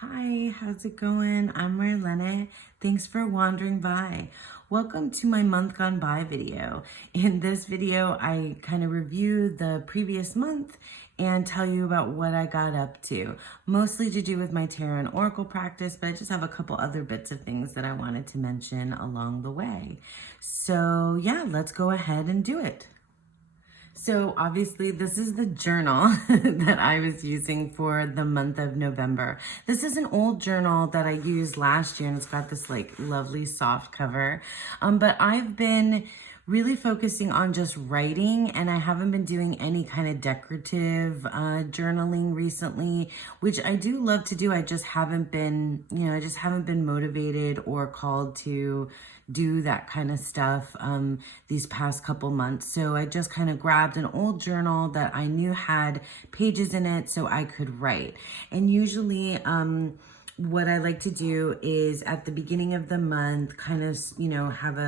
Hi, how's it going? I'm Marlene. Thanks for wandering by. Welcome to my month gone by video. In this video, I kind of review the previous month and tell you about what I got up to. Mostly to do with my tarot and oracle practice, but I just have a couple other bits of things that I wanted to mention along the way. So yeah, let's go ahead and do it. So obviously this is the journal that I was using for the month of November. This is an old journal that I used last year and it's got this like lovely soft cover. But I've been really focusing on just writing and I haven't been doing any kind of decorative journaling recently, which I do love to do. I just haven't been, I just haven't been motivated or called to do that kind of stuff these past couple months. So I just kind of grabbed an old journal that I knew had pages in it so I could write. And usually what I like to do is at the beginning of the month kind of, have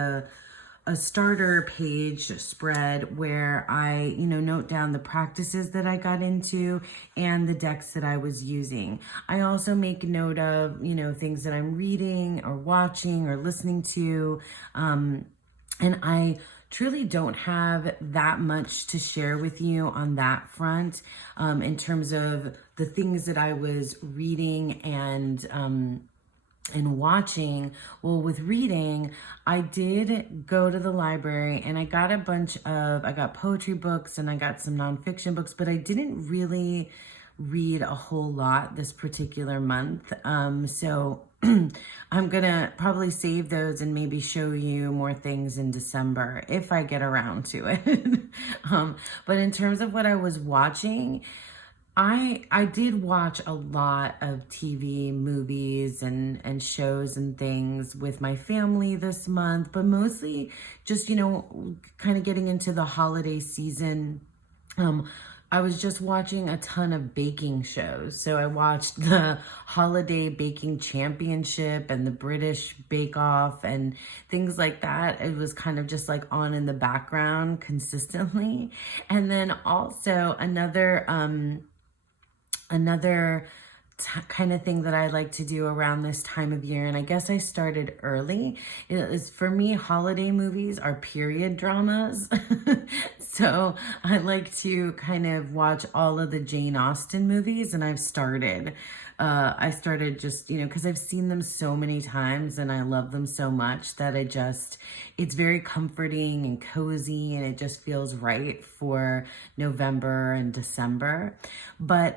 a starter page spread where I, note down the practices that I got into and the decks that I was using. I also make note of, things that I'm reading or watching or listening to. And I truly don't have that much to share with you on that front in terms of the things that I was reading and watching. Well, with reading, I did go to the library and I got I got poetry books and I got some nonfiction books, but I didn't really read a whole lot this particular month. So I'm gonna probably save those and maybe show you more things in December if I get around to it. But in terms of what I was watching, I did watch a lot of TV, movies, and shows and things with my family this month, but mostly just, kind of getting into the holiday season. I was just watching a ton of baking shows. So I watched the Holiday Baking Championship and the British Bake Off and things like that. It was kind of just like on in the background consistently. And then also another kind of thing that I like to do around this time of year, and I guess I started early, is for me, holiday movies are period dramas. So I like to kind of watch all of the Jane Austen movies, and I started just, because I've seen them so many times and I love them so much that it's very comforting and cozy and it just feels right for November and December. But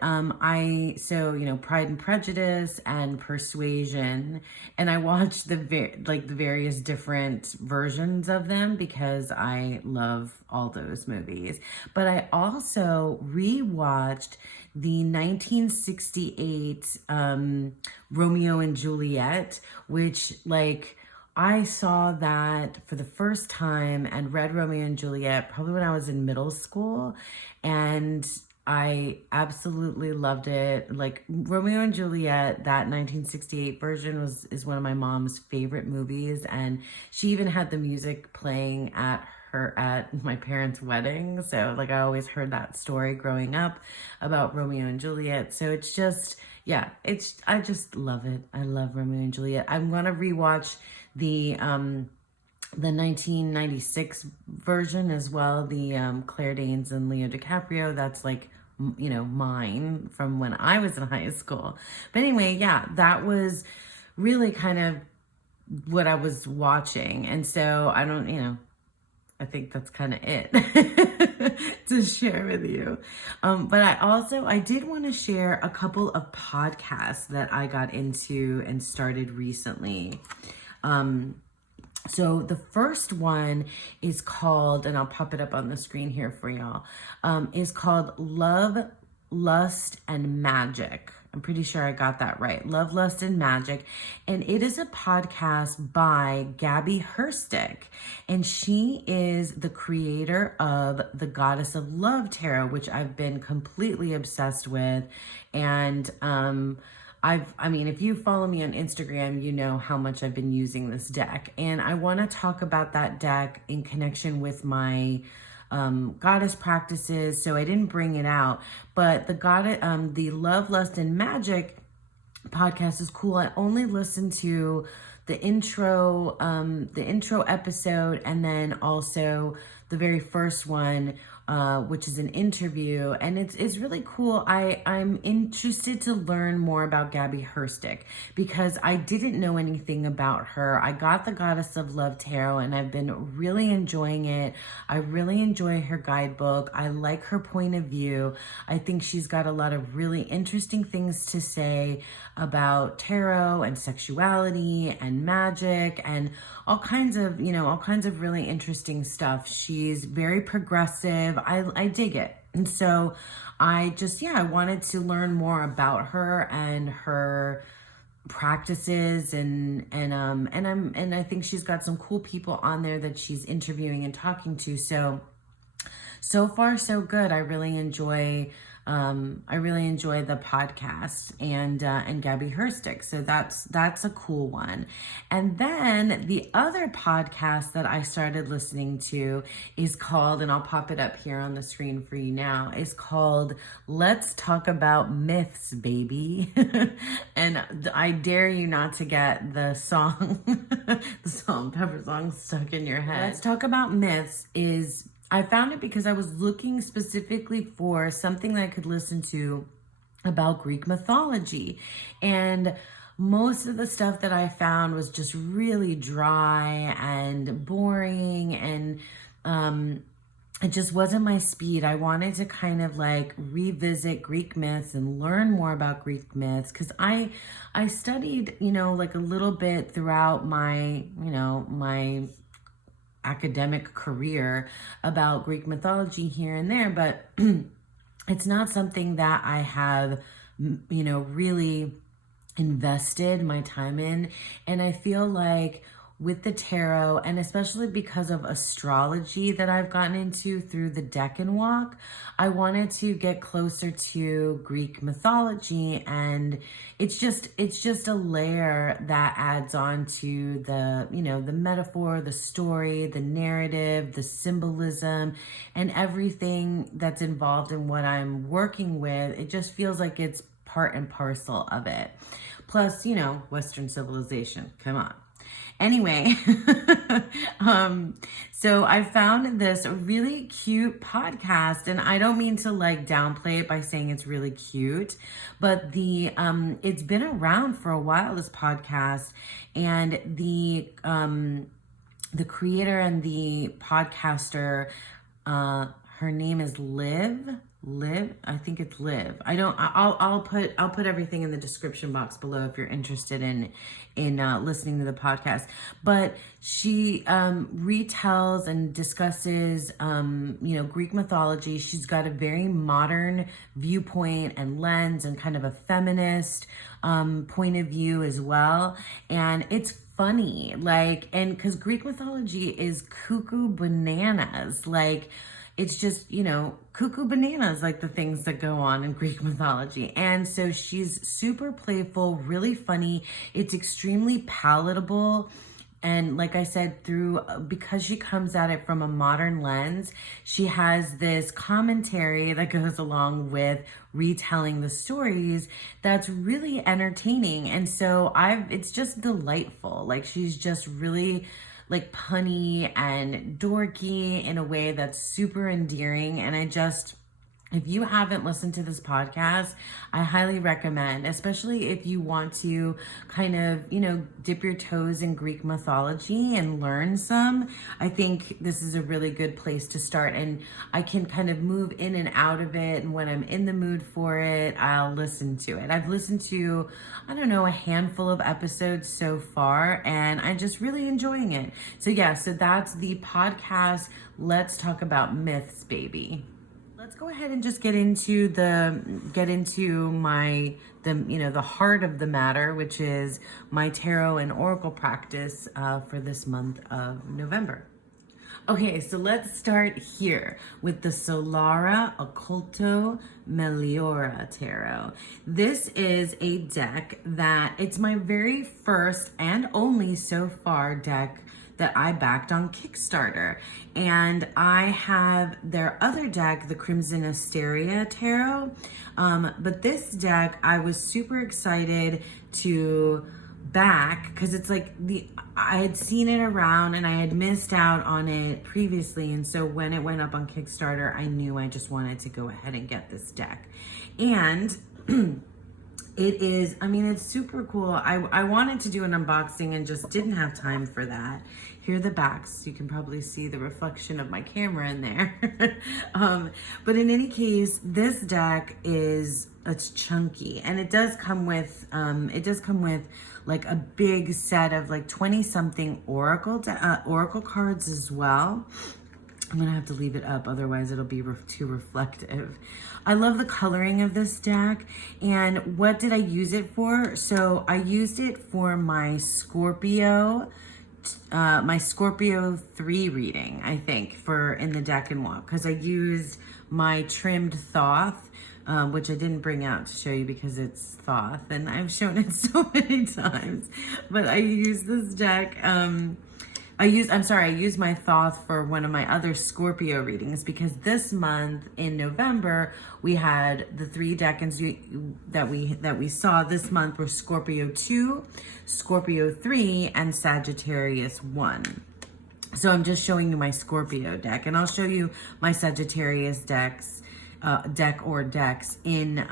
Pride and Prejudice and Persuasion, and I watched the various different versions of them because I love all those movies. But I also rewatched the 1968 Romeo and Juliet, which I saw that for the first time and read Romeo and Juliet probably when I was in middle school, and I absolutely loved it. Like Romeo and Juliet, that 1968 version is one of my mom's favorite movies, and she even had the music playing at my parents' wedding. So I always heard that story growing up about Romeo and Juliet. So it's just, yeah, I just love it. I love Romeo and Juliet. I'm gonna rewatch the 1996 version as well, the Claire Danes and Leo DiCaprio. That's mine from when I was in high school. But anyway, yeah, that was really kind of what I was watching. And so I think that's kind of it to share with you. But I did want to share a couple of podcasts that I got into and started recently. So the first one is called, and I'll pop it up on the screen here for y'all, is called Love, Lust, and Magic. I'm pretty sure I got that right. Love, Lust, and Magic. And it is a podcast by Gabby Herstick. And she is the creator of the Goddess of Love Tarot, which I've been completely obsessed with. And if you follow me on Instagram, you know how much I've been using this deck. And I want to talk about that deck in connection with my goddess practices. So I didn't bring it out, but the Love, Lust, and Magic podcast is cool. I only listened to the intro episode, and then also the very first one, which is an interview, and it's really cool. I'm interested to learn more about Gabby Herstick because I didn't know anything about her. I got the Goddess of Love Tarot, and I've been really enjoying it. I really enjoy her guidebook. I like her point of view. I think she's got a lot of really interesting things to say about tarot and sexuality and magic and all kinds of really interesting stuff. She's very progressive. I dig it. And so I wanted to learn more about her and her practices, and I think she's got some cool people on there that she's interviewing and talking to. So far so good. I really enjoy the podcast and Gabby Herstick. So that's a cool one. And then the other podcast that I started listening to is called, and I'll pop it up here on the screen for you now, is called Let's Talk About Myths, Baby. And I dare you not to get the song, the Salt and Pepper song stuck in your head. Let's Talk About Myths I found it because I was looking specifically for something that I could listen to about Greek mythology. And most of the stuff that I found was just really dry and boring, and it just wasn't my speed. I wanted to kind of like revisit Greek myths and learn more about Greek myths, because I studied, like a little bit throughout my academic career about Greek mythology here and there, but it's not something that I have, really invested my time in. And I feel like with the tarot, and especially because of astrology that I've gotten into through the Deccan Walk, I wanted to get closer to Greek mythology, and it's just a layer that adds on to the, the metaphor, the story, the narrative, the symbolism, and everything that's involved in what I'm working with. It just feels like it's part and parcel of it. Plus, Western civilization, come on. Anyway, so I found this really cute podcast, and I don't mean to like downplay it by saying it's really cute, but it's been around for a while, this podcast, and the creator and the podcaster, her name is Liv. I think it's Liv. I'll put everything in the description box below if you're interested in listening to the podcast. But she retells and discusses Greek mythology. She's got a very modern viewpoint and lens, and kind of a feminist point of view as well. And it's funny, and because Greek mythology is cuckoo bananas, it's just, cuckoo bananas, like the things that go on in Greek mythology. And so she's super playful, really funny. It's extremely palatable. And like I said, because she comes at it from a modern lens, she has this commentary that goes along with retelling the stories that's really entertaining. And so it's just delightful. She's just really punny and dorky in a way that's super endearing. And if you haven't listened to this podcast, I highly recommend, especially if you want to kind of, dip your toes in Greek mythology and learn some. I think this is a really good place to start, and I can kind of move in and out of it. And when I'm in the mood for it, I'll listen to it. I've listened to, a handful of episodes so far, and I'm just really enjoying it. So that's the podcast. Let's Talk About Myths, baby. Let's go ahead and just get into the heart of the matter, which is my tarot and oracle practice for this month of November. Okay, so let's start here with the Solara Occulto Meliora Tarot. This is a deck that it's my very first and only so far deck that I backed on Kickstarter. And I have their other deck, the Crimson Asteria Tarot. But this deck, I was super excited to back because it's like I had seen it around and I had missed out on it previously, and so when it went up on Kickstarter, I knew I just wanted to go ahead and get this deck. And it is, I mean, it's super cool. I wanted to do an unboxing and just didn't have time for that. Here are the backs. You can probably see the reflection of my camera in there. But in any case, this deck it's chunky, and it does come with like a big set of like 20 something oracle cards as well. I'm gonna have to leave it up, otherwise it'll be too reflective. I love the coloring of this deck. And what did I use it for? So I used it for my Scorpio 3 reading, I think, in the deck and walk, because I used my trimmed Thoth, which I didn't bring out to show you because it's Thoth and I've shown it so many times. But I used this deck. I used my Thoth for one of my other Scorpio readings, because this month in November we had the 3 decans that we saw this month were Scorpio 2, Scorpio 3, and Sagittarius 1. So I'm just showing you my Scorpio deck, and I'll show you my Sagittarius decks in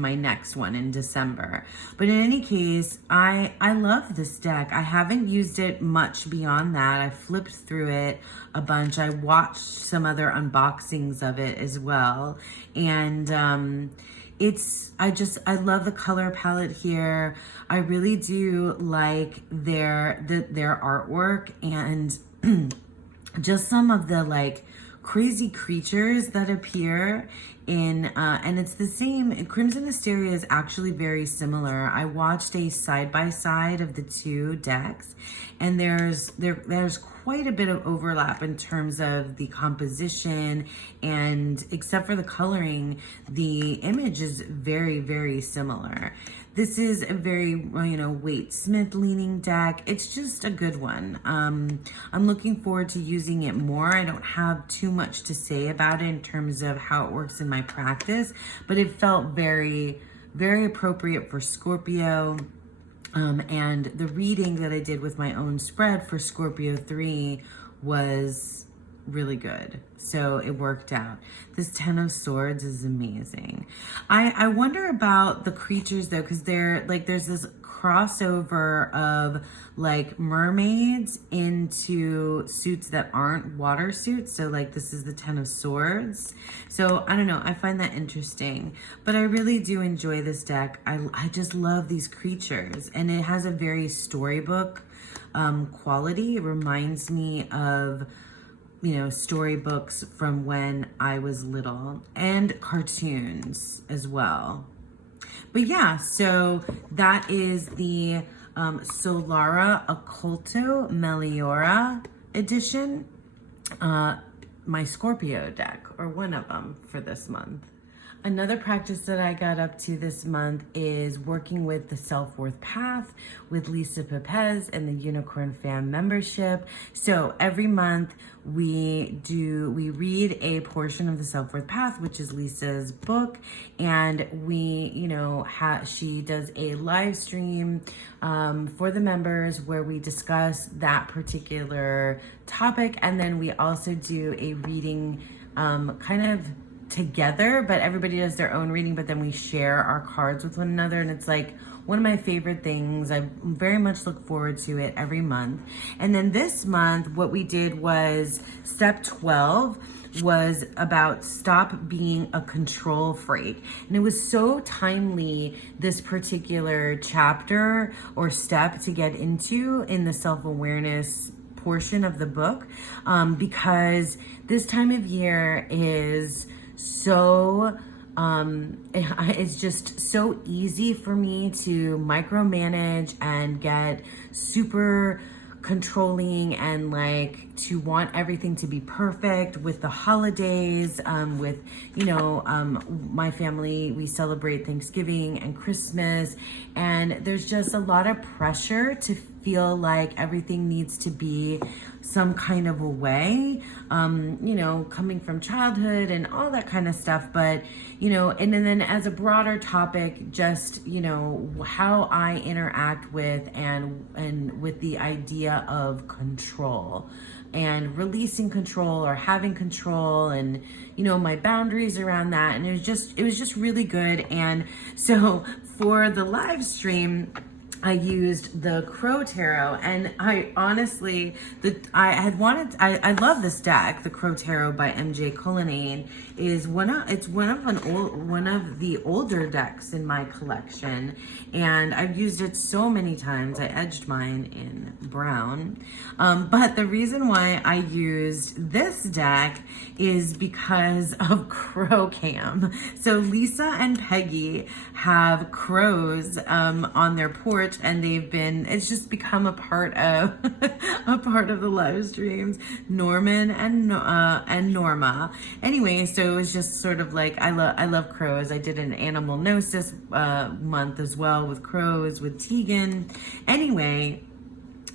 my next one in December. But in any case, I love this deck. I haven't used it much beyond that. I flipped through it a bunch. I watched some other unboxings of it as well. And I love the color palette here. I really do like their artwork, and just some of the like crazy creatures that appear in, and it's the same. Crimson Asteria is actually very similar. I watched a side-by-side of the 2 decks, and there's quite a bit of overlap in terms of the composition, and except for the coloring, the image is very, very similar. This is a very, Waite Smith leaning deck. It's just a good one. I'm looking forward to using it more. I don't have too much to say about it in terms of how it works in my practice, but it felt very, very appropriate for Scorpio. And the reading that I did with my own spread for Scorpio 3 was really good. So it worked out. This 10 of Swords is amazing. I wonder about the creatures though, because there's this crossover of like mermaids into suits that aren't water suits. So like this is the 10 of Swords. So I don't know, I find that interesting. But I really do enjoy this deck. I just love these creatures, and it has a very storybook quality. It reminds me of storybooks from when I was little, and cartoons as well. But yeah, so that is the Solara Occulto Meliora edition, my Scorpio deck, or one of them for this month. Another practice that I got up to this month is working with the Self-Worth Path with Lisa Pepez and the Unicorn Fan membership. So every month we read a portion of the Self-Worth Path, which is Lisa's book, and she does a live stream for the members where we discuss that particular topic, and then we also do a reading kind of together, but everybody does their own reading, but then we share our cards with one another, and it's like one of my favorite things. I very much look forward to it every month. And then this month, what we did was step 12 was about stop being a control freak. And it was so timely, this particular chapter or step to get into in the self-awareness portion of the book, because this time of year is so it's just so easy for me to micromanage and get super controlling and like to want everything to be perfect with the holidays. My family, we celebrate Thanksgiving and Christmas, and there's just a lot of pressure to feel like everything needs to be some kind of a way, you know, coming from childhood and all that kind of stuff. But, you know, and then as a broader topic, just, you know, how I interact with and with the idea of control and releasing control or having control, and, you know, my boundaries around that. And it was just really good. And so for the live stream, I used the Crow Tarot, and I honestly, I love this deck. The Crow Tarot by MJ Cullinane is one of the older decks in my collection, and I've used it so many times. I edged mine in brown, but the reason why I used this deck is because of Crow Cam. So Lisa and Peggy have crows on their porch, and it's just become a part of the live streams. Norman and Norma. Anyway, so it was just sort of like, I love crows. I did an animal gnosis month as well with crows with Tegan. Anyway,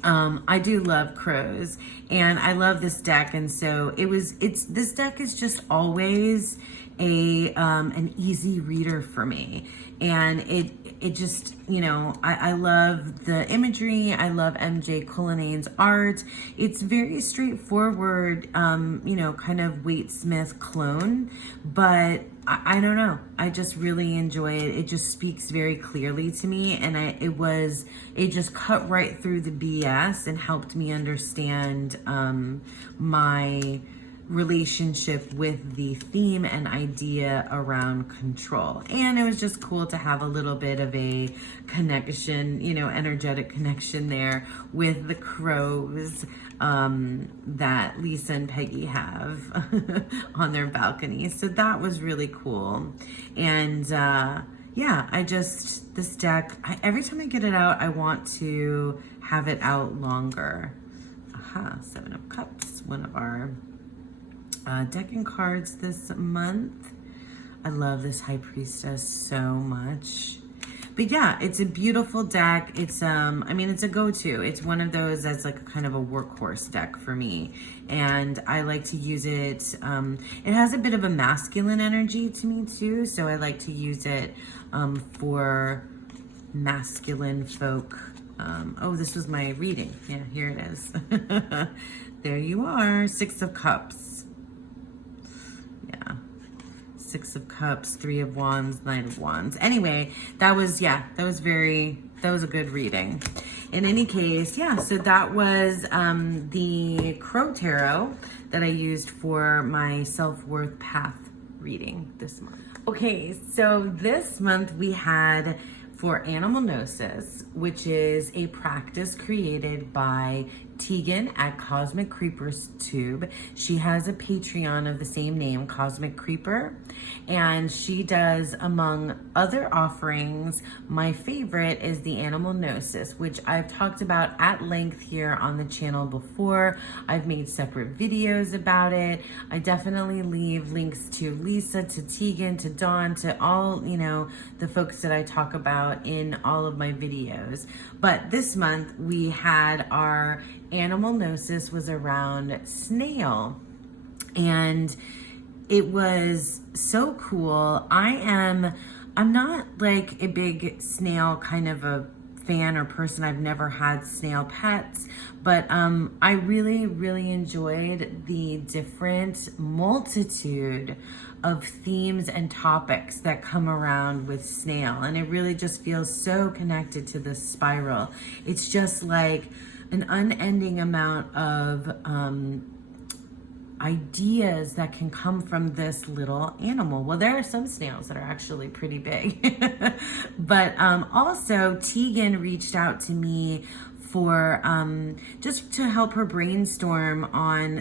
I do love crows, and I love this deck. And so this deck is just always an easy reader for me. And it just, you know, I love the imagery. I love MJ Cullinane's art. It's very straightforward, you know, kind of Waite Smith clone, but I don't know. I just really enjoy it. It just speaks very clearly to me, and it just cut right through the BS and helped me understand my relationship with the theme and idea around control. And it was just cool to have a little bit of a connection, you know, energetic connection there with the crows that Lisa and Peggy have on their balcony. So that was really cool. And yeah, this deck, every time I get it out, I want to have it out longer. Aha, Seven of Cups, one of our decking cards this month. I love this High Priestess so much. But yeah, it's a beautiful deck. It's I mean, it's a go-to. It's one of those that's like a kind of a workhorse deck for me, and I like to use it. It has a bit of a masculine energy to me too, so I like to use it for masculine folk. Oh, this was my reading. Yeah, here it is. There you are, Six of Cups. Yeah, Six of Cups, Three of Wands, Knight of Wands. Anyway, that was a good reading. In any case, yeah, so that was the Crow Tarot that I used for my self-worth path reading this month. Okay, so this month we had for Animal Gnosis, which is a practice created by Tegan at Cosmic Creeper's Tube. She has a Patreon of the same name, Cosmic Creeper, and she does, among other offerings, my favorite is the Animal Gnosis, which I've talked about at length here on the channel before. I've made separate videos about it. I definitely leave links to Lisa, to Tegan, to Dawn, to all, you know, the folks that I talk about in all of my videos. But this month we had our Animal Gnosis was around snail, and it was so cool. I'm not like a big snail kind of a fan or person. I've never had snail pets, but I really, really enjoyed the different multitude of themes and topics that come around with snail, and it really just feels so connected to the spiral. It's just like an unending amount of ideas that can come from this little animal. Well, there are some snails that are actually pretty big. But also Tegan reached out to me for just to help her brainstorm on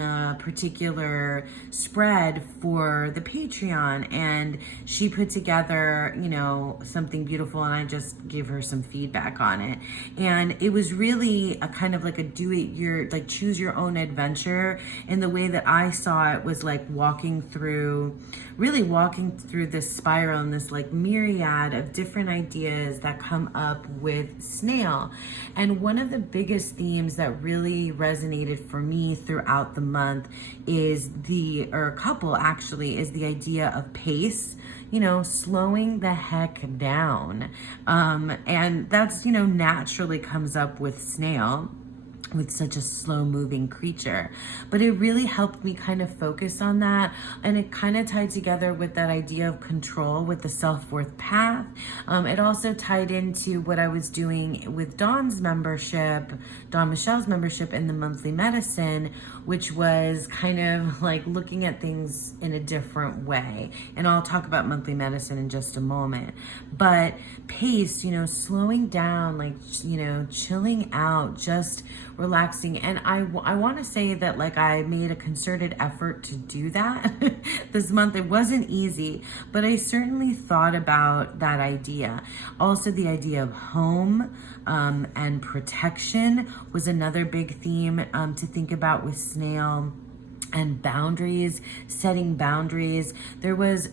a particular spread for the Patreon, and she put together, you know, something beautiful, and I just gave her some feedback on it. And it was really a kind of like a choose your own adventure, and the way that I saw it was like walking through this spiral and this like myriad of different ideas that come up with snail. And one of the biggest themes that really resonated for me throughout the month is or a couple actually, is the idea of pace, slowing the heck down. And that's, naturally comes up with snail, with such a slow moving creature. But it really helped me kind of focus on that. And it kind of tied together with that idea of control with the self-worth path. It also tied into what I was doing with Dawn Michelle's membership in the monthly medicine, which was kind of like looking at things in a different way. And I'll talk about monthly medicine in just a moment. But pace, slowing down, like, chilling out, just relaxing. And I want to say that like I made a concerted effort to do that this month. It wasn't easy, but I certainly thought about that idea. Also, the idea of home and protection was another big theme to think about with snail. And boundaries, setting boundaries. There was,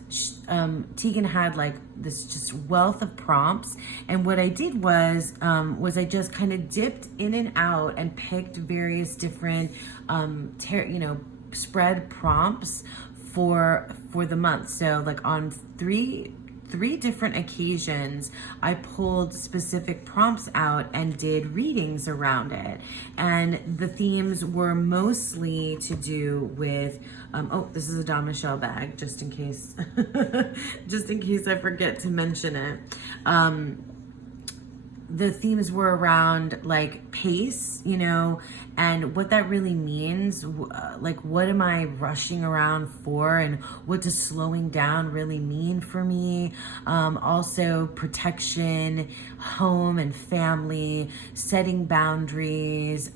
Tegan had like this just wealth of prompts. And what I did was I just kind of dipped in and out and picked various different, spread prompts for the month. So like on three different occasions, I pulled specific prompts out and did readings around it. And the themes were mostly to do with, this is a Dawn Michelle bag, just in case, I forget to mention it. The themes were around like pace, and what that really means, like what am I rushing around for, and what does slowing down really mean for me? Also protection, home and family, setting boundaries.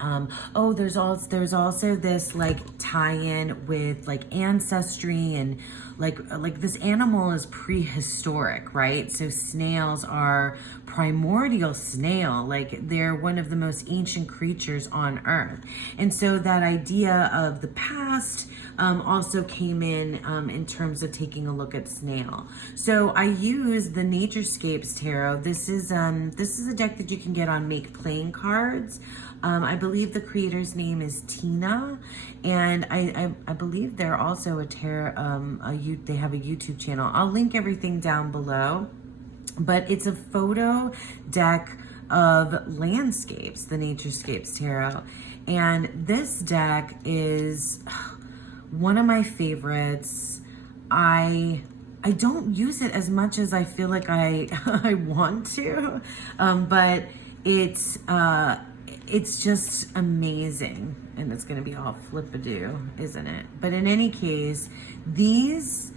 There's also this like tie-in with like ancestry, and like this animal is prehistoric, right? So snails are primordial snail, like they're one of the most ancient creatures on earth. And so that idea of the past also came in terms of taking a look at snail. So I use the Naturescapes Tarot. This is a deck that you can get on Make Playing Cards. I believe the creator's name is Tina, and I believe they're also a tarot, they have a YouTube channel. I'll link everything down below, but it's a photo deck of landscapes, the Naturescapes Tarot. And this deck is one of my favorites. I don't use it as much as I feel like I want to, but it's just amazing. And it's going to be all flip-a-doo, isn't it? But in any case, these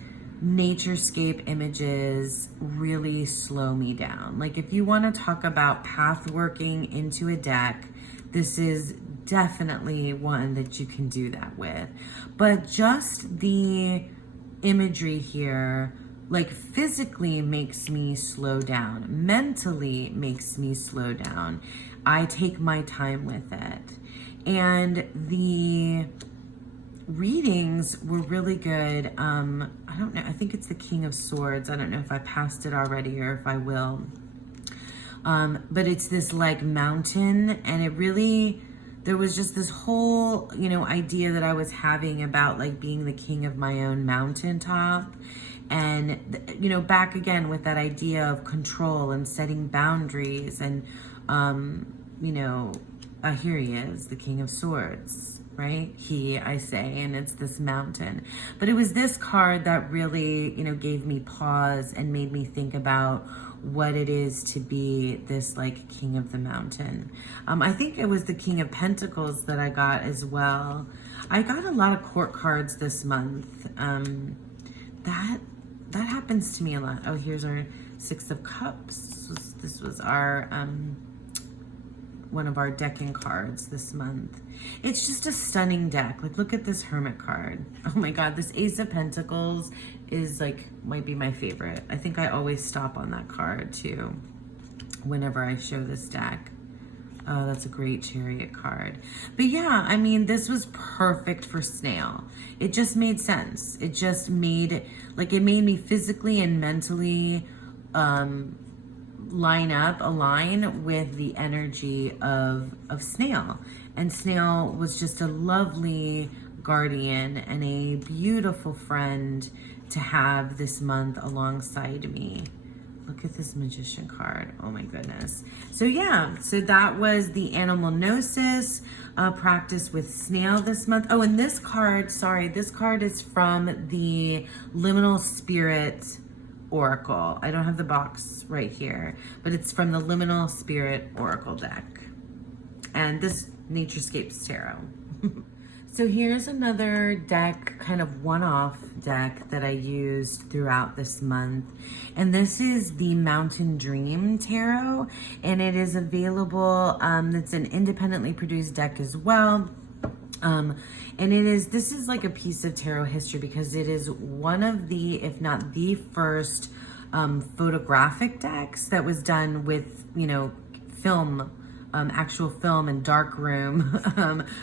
naturescape images really slow me down. Like if you want to talk about path working into a deck, this is definitely one that you can do that with. But just the imagery here, like physically makes me slow down, mentally makes me slow down. I take my time with it. And the readings were really good. I don't know, I think it's the King of Swords. I don't know if I passed it already or if I will. But it's this like mountain, and it really, there was just this whole, idea that I was having about like being the king of my own mountaintop. And, back again with that idea of control and setting boundaries. And, here he is, the King of Swords, right? I say, and it's this mountain. But it was this card that really, gave me pause and made me think about what it is to be this like king of the mountain. I think it was the King of Pentacles that I got as well. I got a lot of court cards this month. That happens to me a lot. Oh, here's our Six of Cups. This was our one of our decking cards this month. It's just a stunning deck. Like, look at this Hermit card. Oh my God, this Ace of Pentacles is like, might be my favorite. I think I always stop on that card too, whenever I show this deck. Oh, that's a great Chariot card. But yeah, I mean, this was perfect for snail. It just made sense. It just made, like, it made me physically and mentally align with the energy of Snail. And Snail was just a lovely guardian and a beautiful friend to have this month alongside me. Look at this Magician card. Oh my goodness. So yeah, so that was the Animal Gnosis practice with Snail this month. Oh, and this card, sorry, this card is from the Liminal Spirit Oracle. I don't have the box right here, but it's from the Liminal Spirit Oracle deck. And this Naturescapes Tarot. So here's another deck, kind of one-off deck that I used throughout this month. And this is the Mountain Dream Tarot, and it is available, it's an independently produced deck as well. And this is like a piece of tarot history because it is one of the, if not the first, photographic decks that was done with, you know, film, actual film and darkroom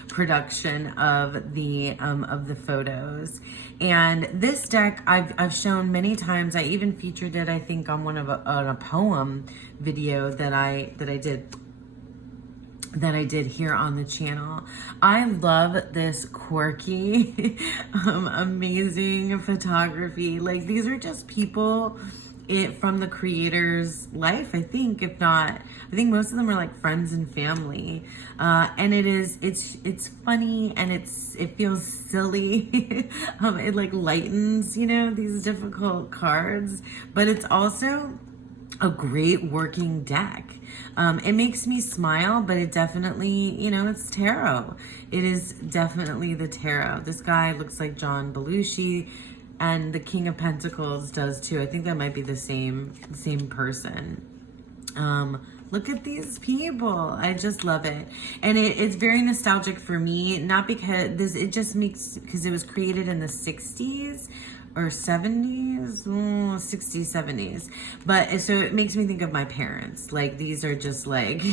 production of the photos. And this deck I've shown many times. I even featured it, I think, on on a poem video that I did here on the channel. I love this quirky, amazing photography. Like, these are just people from the creator's life, I think. If not, I think most of them are like friends and family. And it's funny, and it feels silly. It like lightens, you know, these difficult cards, but it's also a great working deck. It makes me smile, but it definitely, you know, it's tarot. It is definitely the tarot. This guy looks like John Belushi, and the King of Pentacles does too. I think that might be the same person. Look at these people. I just love it. And it's very nostalgic for me, not because it just makes, because it was created in the 60s or 70s, 60s, 70s. But so it makes me think of my parents. Like, these are just like,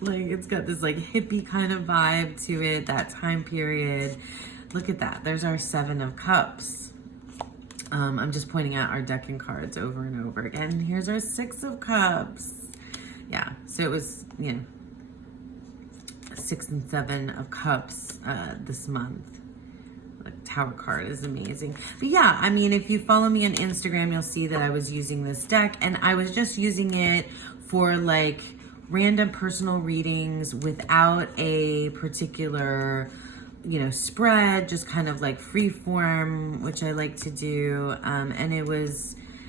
like, it's got this like hippie kind of vibe to it, that time period. Look at that. There's our 7 of Cups. I'm just pointing out our decking cards over and over again. Here's our 6 of Cups. Yeah, so it was, you know, 6 and 7 of Cups this month. The Tower card is amazing. But yeah, I mean, if you follow me on Instagram, you'll see that I was using this deck, and I was just using it for like random personal readings without a particular, you know, spread, just kind of like free form, which I like to do. And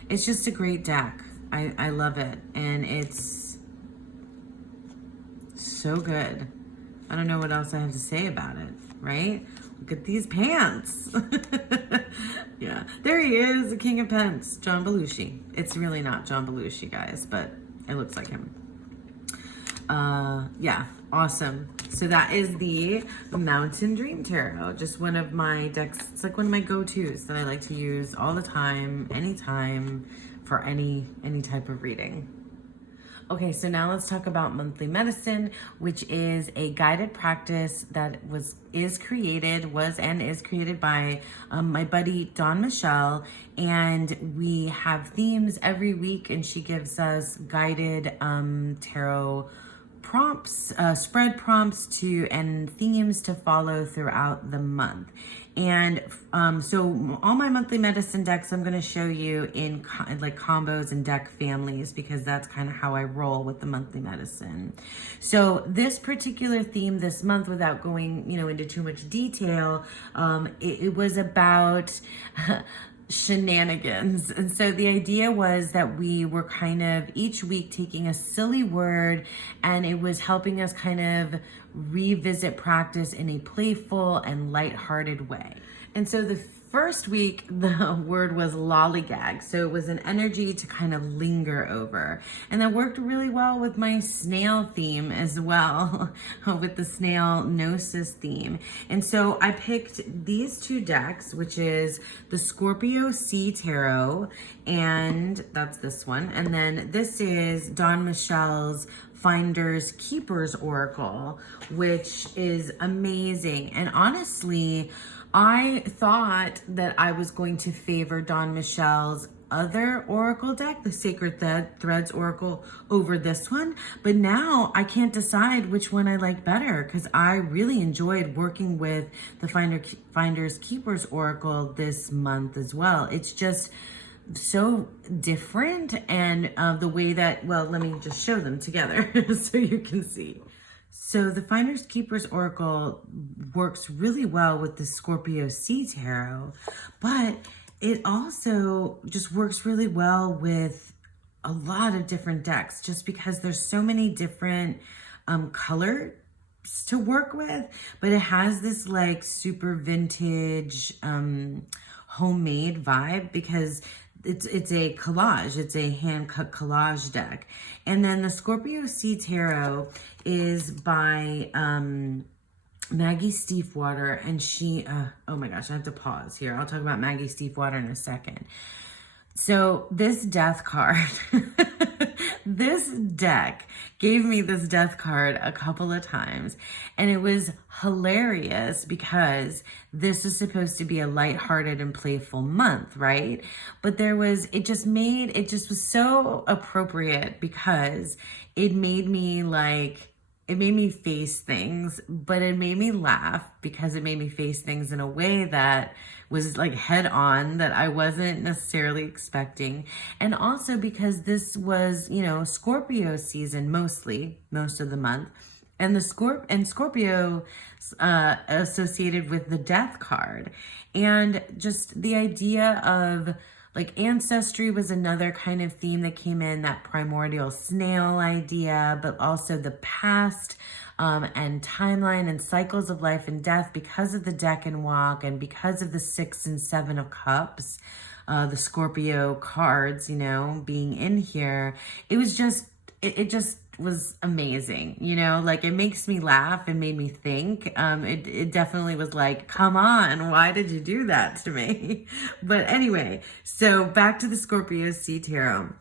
it's just a great deck. I love it. And it's so good. I don't know what else I have to say about it, right? Look at these pants. Yeah, there he is, the King of Pence, John Belushi. It's really not John Belushi, guys, but it looks like him. Yeah, awesome. So that is the Mountain Dream Tarot. Just one of my decks. It's like one of my go-tos that I like to use all the time, anytime, for any type of reading. Okay, so now let's talk about monthly medicine, which is a guided practice that is created by my buddy Dawn Michelle, and we have themes every week, and she gives us guided tarot prompts, spread prompts and themes to follow throughout the month. And so all my monthly medicine decks, I'm going to show you in like combos and deck families, because that's kind of how I roll with the monthly medicine. So this particular theme this month, without going, you know, into too much detail, it was about shenanigans. And so the idea was that we were kind of each week taking a silly word, and it was helping us kind of revisit practice in a playful and lighthearted way. And so the first week, the word was lollygag. So it was an energy to kind of linger over. And that worked really well with my snail theme as well, with the snail gnosis theme. And so I picked these 2 decks, which is the Scorpio Sea Tarot, and that's this one. And then this is Dawn Michelle's Finders Keepers Oracle, which is amazing. And honestly, I thought that I was going to favor Dawn Michelle's other oracle deck, the Sacred Threads Oracle, over this one. But now I can't decide which one I like better, because I really enjoyed working with the Finders Keepers Oracle this month as well. It's just so different, and the way that, well, let me just show them together so you can see. So the Finders Keepers Oracle works really well with the Scorpio Sea Tarot, but it also just works really well with a lot of different decks, just because there's so many different colors to work with, but it has this like super vintage homemade vibe, because it's a collage. It's a hand-cut collage deck. And then the Scorpio Sea Tarot is by Maggie Stiefwater, and she, oh my gosh, I have to pause here. I'll talk about Maggie Stiefwater in a second. So this death card, this deck gave me this death card a couple of times, and it was hilarious because this is supposed to be a lighthearted and playful month, right? But it just was so appropriate, because it made me face things, but it made me laugh, because it made me face things in a way that was like head on, that I wasn't necessarily expecting. And also because this was, Scorpio season most of the month. And Scorpio associated with the death card. And just the idea of like ancestry was another kind of theme that came in, that primordial snail idea, but also the past and timeline and cycles of life and death because of the deck and walk, and because of the 6 and 7 of cups, the Scorpio cards, being in here. It was just, it just was amazing, like it makes me laugh and made me think. It definitely was like, come on, why did you do that to me? But anyway, so back to the Scorpio Sea Tarot.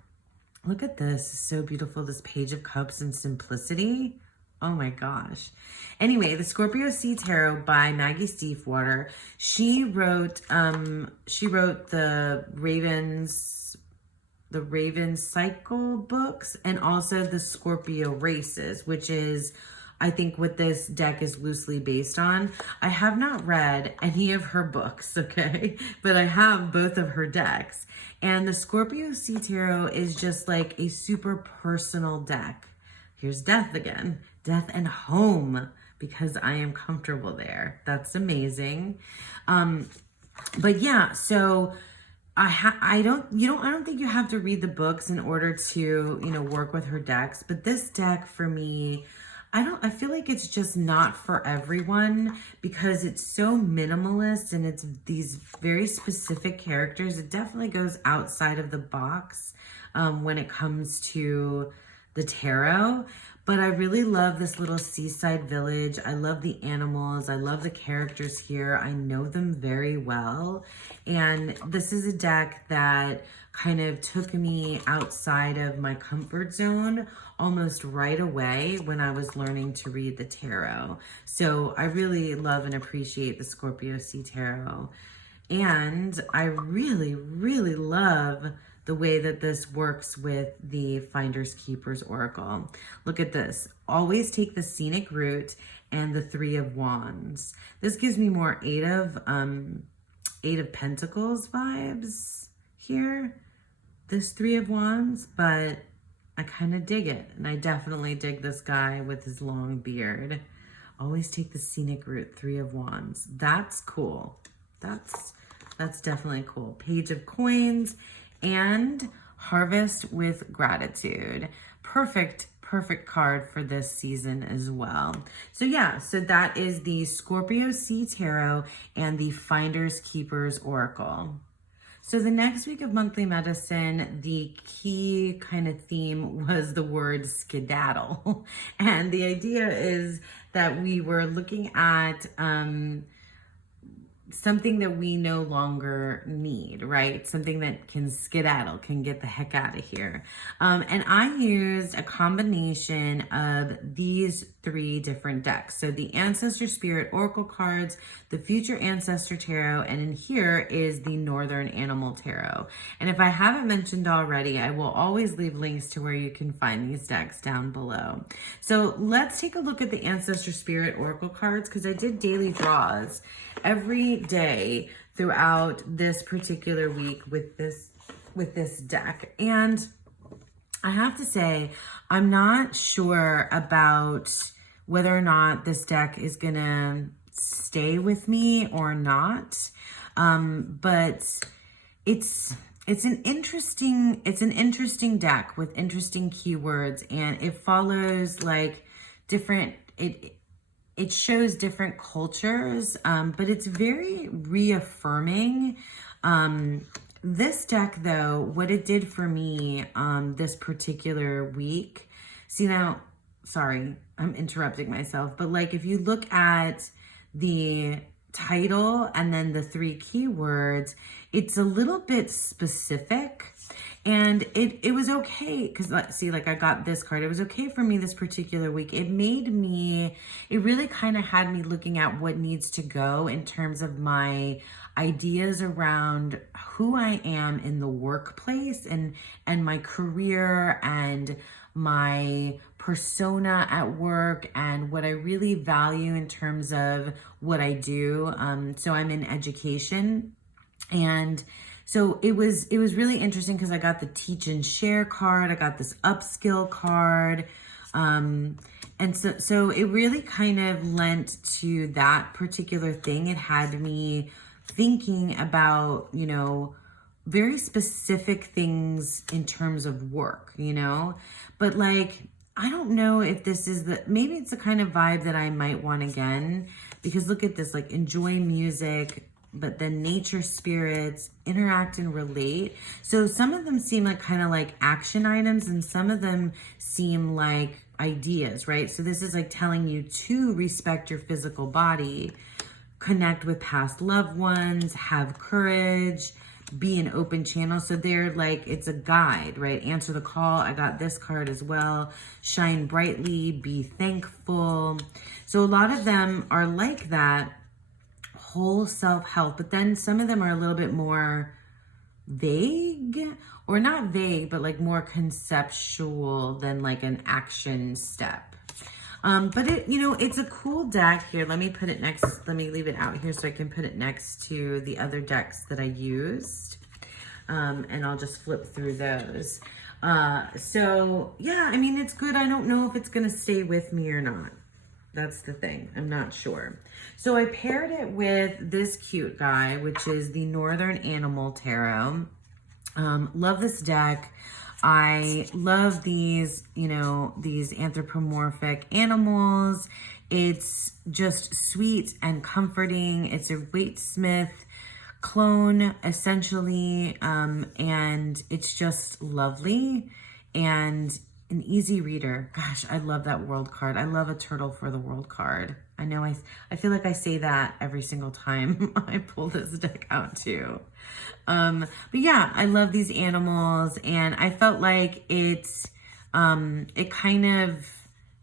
Look at this, it's so beautiful, this Page of Cups and simplicity. Oh my gosh. Anyway, the Scorpio Sea Tarot by Maggie Stiefwater. She wrote the Raven Cycle books, and also the Scorpio Races, which is, I think, what this deck is loosely based on. I have not read any of her books, okay? But I have both of her decks. And the Scorpio Sea Tarot is just like a super personal deck. Here's death again. Death and home, because I am comfortable there. That's amazing. But yeah, so I don't think you have to read the books in order to, work with her decks. But this deck for me, I feel like it's just not for everyone, because it's so minimalist and it's these very specific characters. It definitely goes outside of the box when it comes to the tarot. But I really love this little seaside village. I love the animals. I love the characters here. I know them very well. And this is a deck that kind of took me outside of my comfort zone almost right away when I was learning to read the tarot. So I really love and appreciate the Scorpio Sea Tarot. And I really, really love the way that this works with the Finders Keepers Oracle. Look at this. Always take the scenic route and the 3 of Wands. This gives me more 8 of Pentacles vibes here. This 3 of Wands, but I kind of dig it. And I definitely dig this guy with his long beard. Always take the scenic route, 3 of Wands. That's cool. That's definitely cool. Page of Coins and Harvest with Gratitude. Perfect card for this season as well. So yeah, so that is the Scorpio Sea Tarot and the Finders Keepers Oracle. So the next week of monthly medicine, the key kind of theme was the word skedaddle. And the idea is that we were looking at something that we no longer need, right? Something that can skedaddle, can get the heck out of here. And I used a combination of these 3 different decks. So the Ancestor Spirit Oracle cards, the Future Ancestor Tarot, and in here is the Northern Animal Tarot. And if I haven't mentioned already, I will always leave links to where you can find these decks down below. So let's take a look at the Ancestor Spirit Oracle cards, because I did daily draws every day throughout this particular week with this deck. And I have to say, I'm not sure about whether or not this deck is gonna stay with me or not. But it's an interesting deck with interesting keywords, and it follows like different, it shows different cultures, but it's very reaffirming. This deck, though, what it did for me this particular week, see now, sorry, I'm interrupting myself, but like if you look at the title and then the 3 keywords, it's a little bit specific. And it was okay, because let's see, like I got this card. It was okay for me this particular week. It really kind of had me looking at what needs to go in terms of my ideas around who I am in the workplace and my career and my persona at work and what I really value in terms of what I do. So I'm in education, and so it was really interesting because I got the Teach and Share card, I got this Upskill card, and so it really kind of lent to that particular thing. It had me thinking about, you know, very specific things in terms of work, you know, but like, I don't know if this is maybe it's the kind of vibe that I might want again, because look at this, like enjoy music, but then nature spirits, interact and relate. So some of them seem like kind of like action items, and some of them seem like ideas, right? So this is like telling you to respect your physical body, connect with past loved ones, have courage, be an open channel. So they're like, it's a guide, right? Answer the call. I got this card as well. Shine brightly, be thankful. So a lot of them are like that, whole self-help, but then some of them are a little bit more vague, or not vague, but like more conceptual than like an action step. But it, you know, it's a cool deck. Here, let me put it next, let me leave it out here so I can put it next to the other decks that I used. And I'll just flip through those. So yeah, I mean, it's good. I don't know if it's going to stay with me or not. That's the thing. I'm not sure. So I paired it with this cute guy, which is the Northern Animal Tarot. Love this deck. I love these, you know, these anthropomorphic animals. It's just sweet and comforting. It's a Waite Smith clone, essentially, and it's just lovely and an easy reader. Gosh, I love that world card. I love a turtle for the world card. I know I feel like I say that every single time I pull this deck out too. But yeah, I love these animals, and I felt like it kind of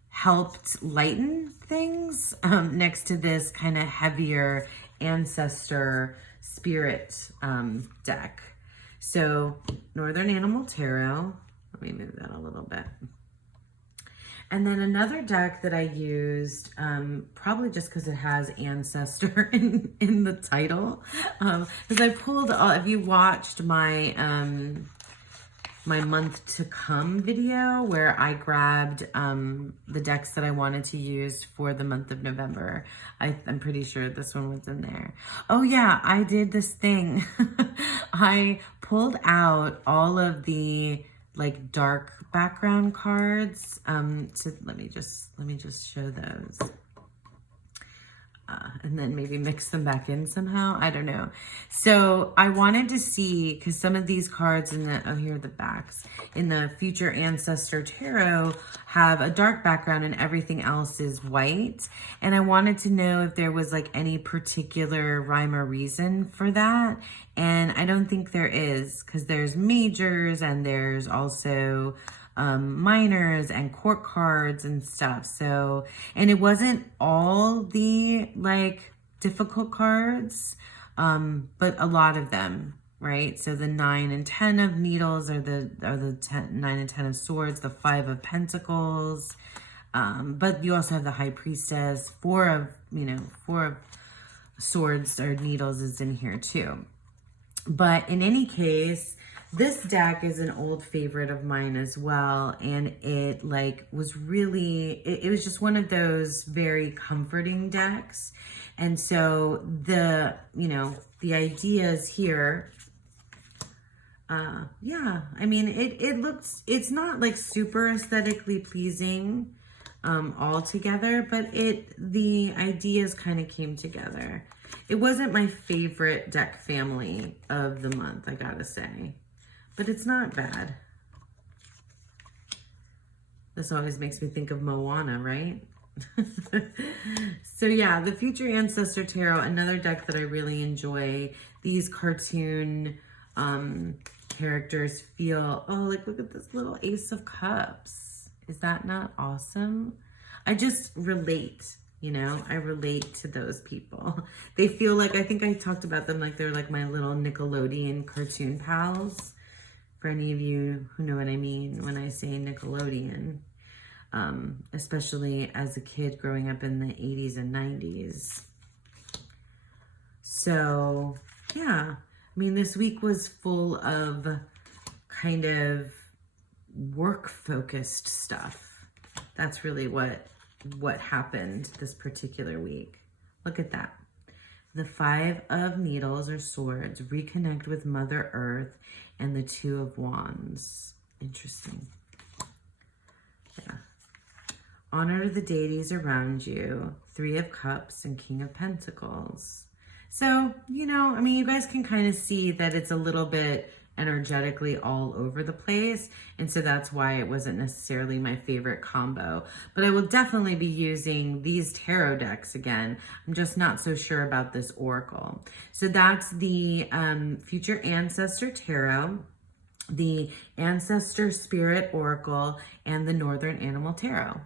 helped lighten things next to this kind of heavier ancestor spirit deck. So Northern Animal Tarot. Let me move that a little bit. And then another deck that I used, probably just because it has ancestor in the title, because I pulled, if you watched my my month to come video where I grabbed the decks that I wanted to use for the month of November. I'm pretty sure this one was in there. Oh yeah, I did this thing. I pulled out all of the like dark background cards. So let me just show those. and then maybe mix them back in somehow. I don't know. So I wanted to see, because some of these cards in the, oh, here are the backs, in the Future Ancestor Tarot have a dark background and everything else is white. And I wanted to know if there was like any particular rhyme or reason for that. And I don't think there is, because there's majors and there's also minors and court cards and stuff. So, and it wasn't all the like difficult cards, but a lot of them, right? So the 9 and 10 of needles are the 9 and 10 of swords, the 5 of pentacles. But you also have the high priestess, 4 of swords or needles is in here too. But in any case, this deck is an old favorite of mine as well, and it like was really, it was just one of those very comforting decks. And so the, the ideas here, yeah, I mean, it looks, it's not like super aesthetically pleasing altogether, but the ideas kind of came together. It wasn't my favorite deck family of the month, I gotta say. But it's not bad. This always makes me think of Moana, right? So yeah, the Future Ancestor Tarot, another deck that I really enjoy. These cartoon characters feel, oh, like look at this little Ace of Cups. Is that not awesome? I just relate, I relate to those people. They feel like, I think I talked about them like they're like my little Nickelodeon cartoon pals. For any of you who know what I mean when I say Nickelodeon, especially as a kid growing up in the 80s and 90s. So, yeah, I mean, this week was full of kind of work-focused stuff. That's really what happened this particular week. Look at that. The 5 of needles or swords, reconnect with Mother Earth, and the 2 of wands. Interesting. Yeah. Honor the deities around you, 3 of cups and King of Pentacles. So, I mean, you guys can kind of see that it's a little bit energetically all over the place, and so that's why it wasn't necessarily my favorite combo. But I will definitely be using these tarot decks again. I'm just not so sure about this oracle. So that's the Future Ancestor Tarot, the Ancestor Spirit Oracle, and the Northern Animal Tarot.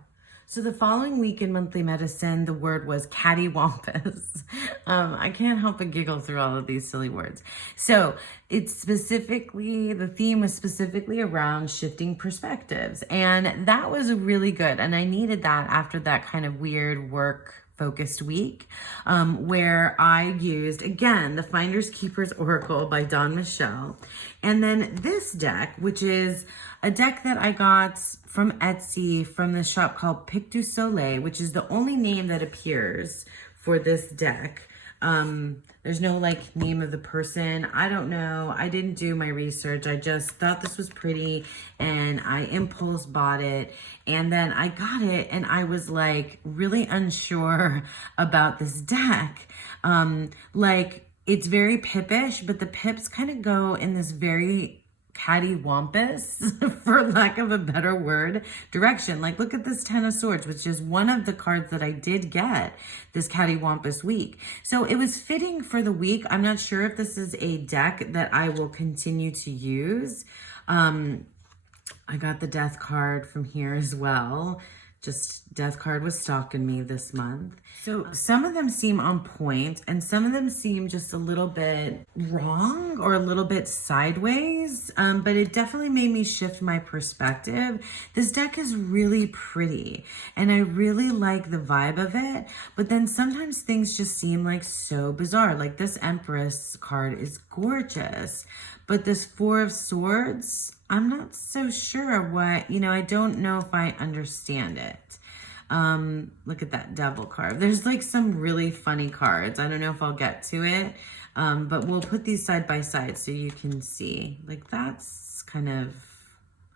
So the following week in Monthly Medicine, the word was cattywampus. I can't help but giggle through all of these silly words. So it's specifically, the theme was specifically around shifting perspectives. And that was really good. And I needed that after that kind of weird work-focused week, where I used, again, the Finders Keepers Oracle by Dawn Michelle. And then this deck, which is a deck that I got from Etsy from the shop called Pic du Soleil, which is the only name that appears for this deck. There's no like name of the person. I don't know. I didn't do my research. I just thought this was pretty and I impulse bought it. And then I got it and I was like really unsure about this deck. Like it's very pippish, but the pips kind of go in this very cattywampus, for lack of a better word, direction. Like, look at this 10 of Swords, which is one of the cards that I did get this cattywampus week. So it was fitting for the week. I'm not sure if this is a deck that I will continue to use. I got the Death card from here as well. Just Death card was stalking me this month. So some of them seem on point and some of them seem just a little bit wrong or a little bit sideways, but it definitely made me shift my perspective. This deck is really pretty and I really like the vibe of it, but then sometimes things just seem like so bizarre. Like this Empress card is gorgeous, but this 4 of Swords, I'm not so sure what, I don't know if I understand it. Look at that Devil card. There's like some really funny cards. I don't know if I'll get to it, but we'll put these side by side so you can see. Like that's kind of,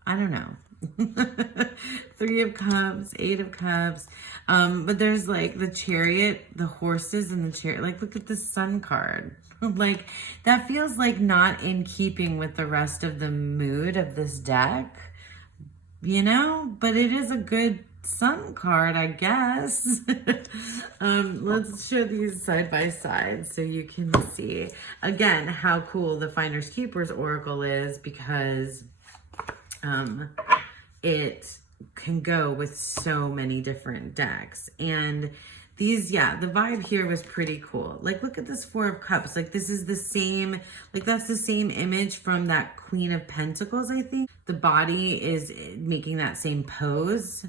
I don't know. Three of Cups, Eight of Cups. But there's like the Chariot, the horses and the Chariot. Like, look at the Sun card. Like, that feels like not in keeping with the rest of the mood of this deck, you know? But it is a good Sun card, I guess. Let's show these side by side so you can see, again, how cool the Finders Keepers Oracle is, because it can go with so many different decks. And these, yeah, the vibe here was pretty cool. Like, look at this Four of Cups. Like, this is the same, like, that's the same image from that Queen of Pentacles, I think. The body is making that same pose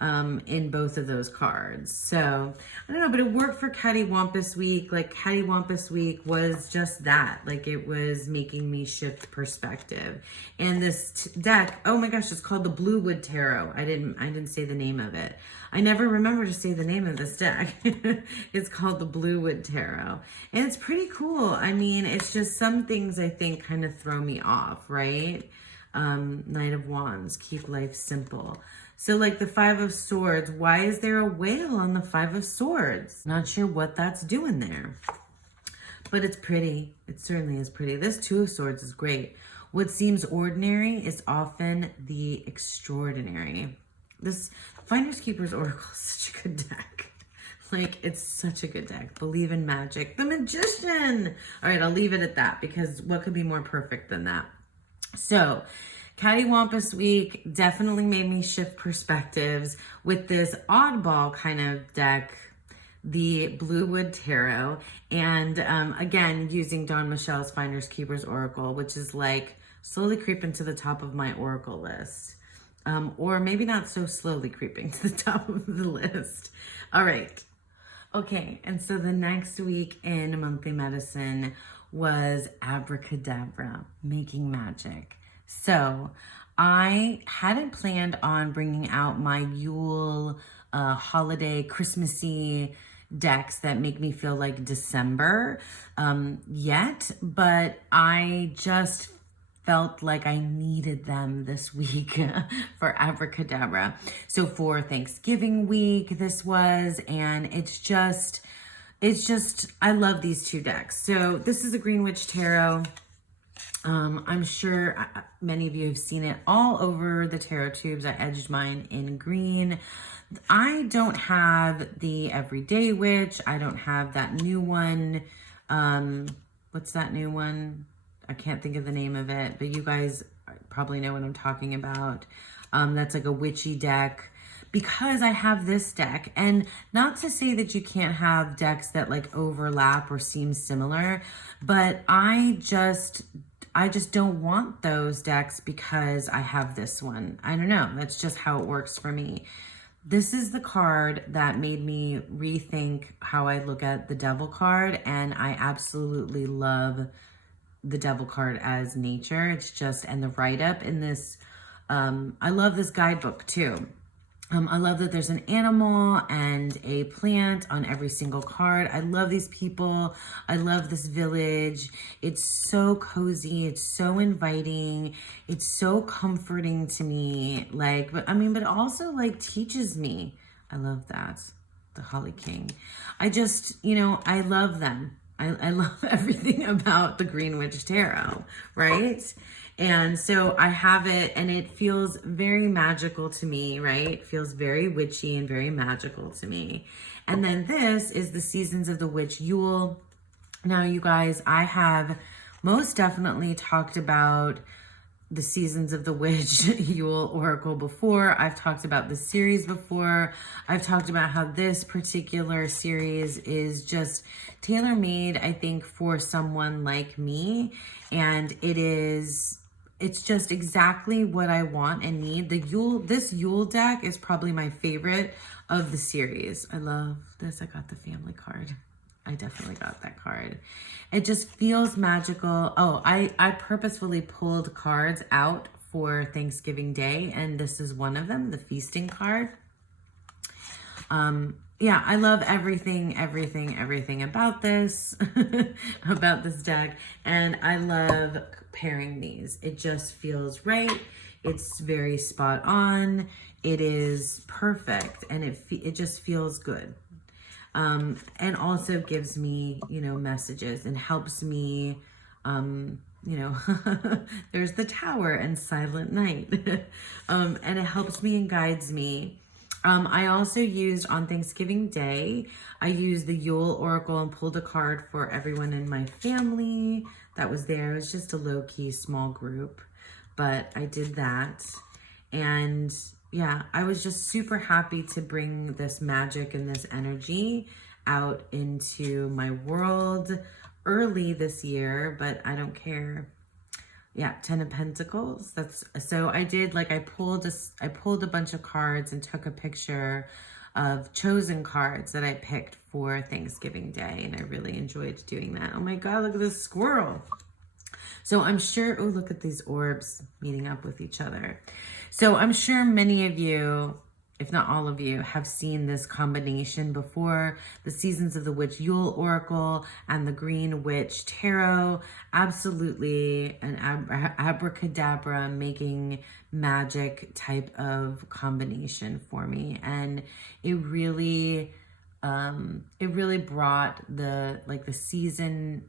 in both of those cards. So, I don't know, but it worked for Cattywampus Week. Like, Cattywampus Week was just that. Like, it was making me shift perspective. And this deck, oh my gosh, it's called the Bluewood Tarot. I didn't say the name of it. I never remember to say the name of this deck. It's called the Bluewood Tarot. And it's pretty cool. I mean, it's just some things I think kind of throw me off, right? Knight of Wands, keep life simple. So like the Five of Swords, why is there a whale on the Five of Swords? Not sure what that's doing there, but it's pretty. It certainly is pretty. This Two of Swords is great. What seems ordinary is often the extraordinary. This Finders Keepers Oracle is such a good deck. Like, it's such a good deck. Believe in magic. The Magician. All right, I'll leave it at that, because what could be more perfect than that? So, Cattywampus Week definitely made me shift perspectives with this oddball kind of deck, the Bluewood Tarot, and again, using Dawn Michelle's Finders Keepers Oracle, which is like slowly creeping to the top of my Oracle list. Or maybe not so slowly creeping to the top of the list. All right. Okay, and so the next week in Monthly Medicine was Abracadabra, making magic. So I hadn't planned on bringing out my Yule holiday Christmassy decks that make me feel like December yet, but I just felt like I needed them this week for Abracadabra. So for Thanksgiving week this was, and it's just, I love these two decks. So this is a Green Witch Tarot. I'm sure many of you have seen it all over the tarot tubes. I edged mine in green. I don't have the Everyday Witch. I don't have that new one. What's that new one? I can't think of the name of it, but you guys probably know what I'm talking about. That's like a witchy deck. Because I have this deck, and not to say that you can't have decks that like overlap or seem similar, but I just don't want those decks because I have this one. I don't know. That's just how it works for me. This is the card that made me rethink how I look at the Devil card, and I absolutely love the Devil card as nature. It's just, and the write-up in this, I love this guidebook too. I love that there's an animal and a plant on every single card. I love these people. I love this village. It's so cozy. It's so inviting. It's so comforting to me. Like, but it also like teaches me. I love that. The Holly King. I just, I love them. I love everything about the Green Witch Tarot, right? And so I have it, and it feels very magical to me, right? It feels very witchy and very magical to me. And then this is the Seasons of the Witch Yule. Now, you guys, I have most definitely talked about the Seasons of the Witch Yule Oracle before. I've talked about the series before. I've talked about how this particular series is just tailor-made, I think, for someone like me. And it's just exactly what I want and need. This Yule deck is probably my favorite of the series. I love this. I got the family card. I definitely got that card. It just feels magical. Oh, I purposefully pulled cards out for Thanksgiving Day, and this is one of them, the feasting card. Yeah, I love everything about this, about this deck. And I love pairing these. It just feels right. It's very spot on. It is perfect, and it just feels good. And also gives me, messages and helps me, there's the Tower and Silent Night. And it helps me and guides me. I also used on Thanksgiving Day, I used the Yule Oracle and pulled a card for everyone in my family that was there. It was just a low-key small group, but I did that. And yeah, I was just super happy to bring this magic and this energy out into my world early this year, but I don't care. Yeah, 10 of Pentacles. So I did, like, I pulled a bunch of cards and took a picture of chosen cards that I picked for Thanksgiving Day, and I really enjoyed doing that. Oh my God, look at this squirrel. So I'm sure, oh, look at these orbs meeting up with each other. So I'm sure many of you, if not all of you, have seen this combination before. The Seasons of the Witch Yule Oracle and the Green Witch Tarot. Absolutely an abracadabra making magic type of combination for me. And it really brought the season,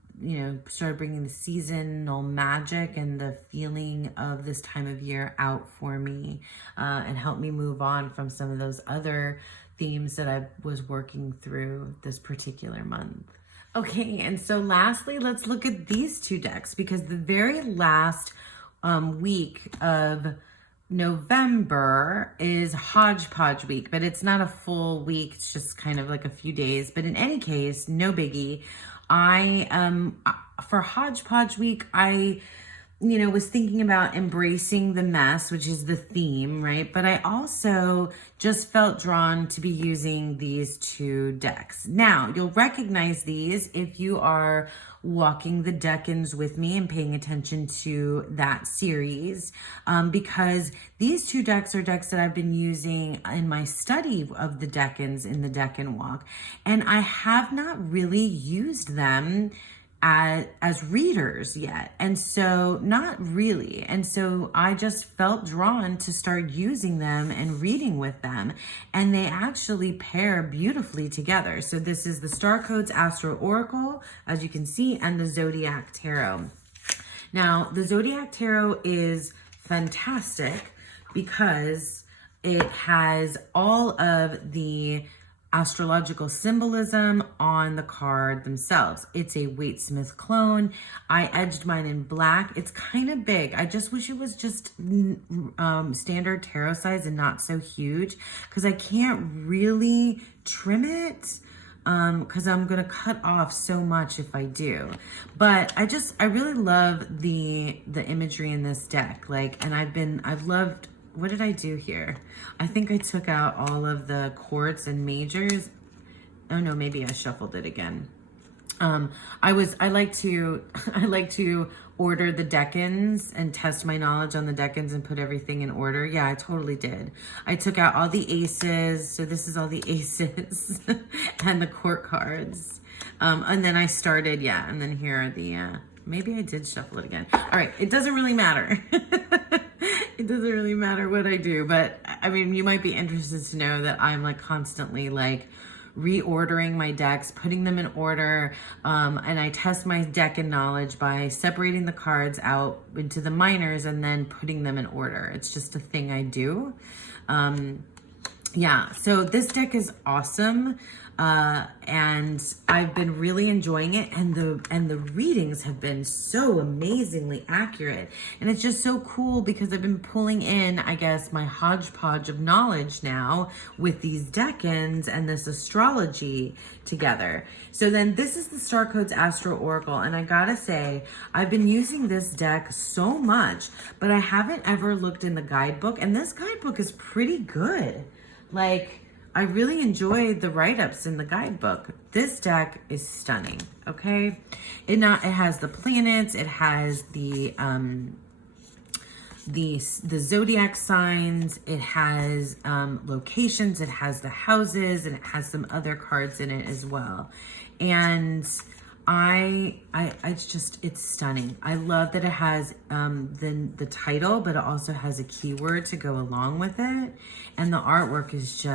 started bringing the seasonal magic and the feeling of this time of year out for me, and helped me move on from some of those other themes that I was working through this particular month. Okay, and so lastly, let's look at these two decks, because the very last week of November is Hodgepodge week, but it's not a full week. It's just kind of like a few days. But in any case, no biggie. For Hodgepodge week, I was thinking about embracing the mess, which is the theme, right? But I also just felt drawn to be using these two decks. Now, you'll recognize these if you are walking the Decans with me and paying attention to that series, because these two decks are decks that I've been using in my study of the Decans in the Decan Walk, and I have not really used them as readers yet, and so not really, and so I just felt drawn to start using them and reading with them, and they actually pair beautifully together. So this is the Star Codes Astro Oracle, as you can see, and the Zodiac Tarot. Now, the Zodiac Tarot is fantastic because it has all of the astrological symbolism on the card themselves. It's a Waite-Smith clone. I edged mine in black. It's kind of big. I just wish it was just standard tarot size and not so huge, because I can't really trim it, because I'm gonna cut off so much if I do. But I really love the imagery in this deck. And I've loved. What did I do here? I think I took out all of the quartz and majors. Oh no, maybe I shuffled it again. I like to order the Decans and test my knowledge on the Decans and put everything in order. Yeah, I totally did. I took out all the aces. So this is all the aces and the court cards. And then I started, and then here are the, maybe I did shuffle it again. All right, it doesn't really matter. It doesn't really matter what I do, but I mean, you might be interested to know that I'm constantly reordering my decks, putting them in order, and I test my deck and knowledge by separating the cards out into the minors and then putting them in order. It's just a thing I do. So this deck is awesome. And I've been really enjoying it, and the readings have been so amazingly accurate, and it's just so cool because I've been pulling in, I guess, my hodgepodge of knowledge now with these Decans and this astrology together. So then this is the Star Codes Astro Oracle, and I gotta say, I've been using this deck so much, but I haven't ever looked in the guidebook, and this guidebook is pretty good. I really enjoyed the write-ups in the guidebook. This deck is stunning, okay? It has the planets, it has the zodiac signs, it has locations, it has the houses, and it has some other cards in it as well. And It's stunning. I love that it has the title, but it also has a keyword to go along with it. And the artwork is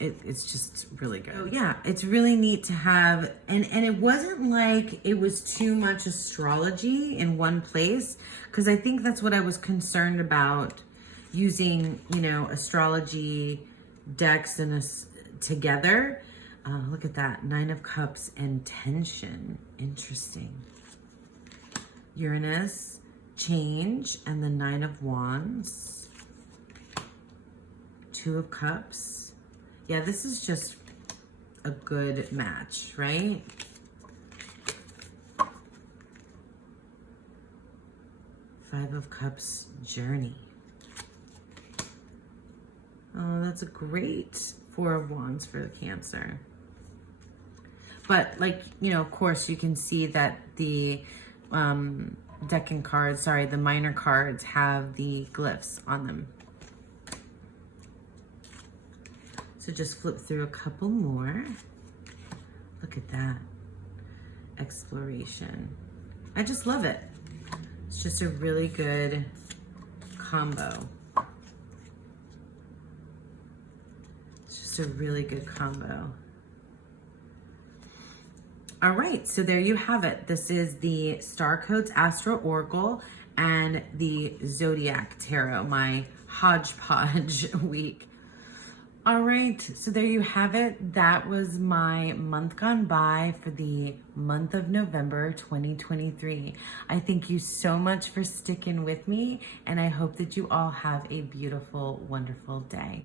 it's just really good. So yeah, it's really neat to have, and it wasn't like it was too much astrology in one place, because I think that's what I was concerned about, using, astrology decks together. Look at that, 9 of Cups and tension. Interesting. Uranus, change, and the 9 of Wands. 2 of Cups. Yeah, this is just a good match, right? Five of Cups, journey. Oh, that's a great 4 of Wands for Cancer. But of course, you can see that the decan cards, the minor cards have the glyphs on them. So just flip through a couple more. Look at that. Exploration. I just love it. It's just a really good combo. It's just a really good combo. All right, so there you have it. This is the Star Codes Astro Oracle and the Zodiac Tarot, my hodgepodge week. All right, so there you have it. That was my month gone by for the month of November 2023. I thank you so much for sticking with me, and I hope that you all have a beautiful, wonderful day.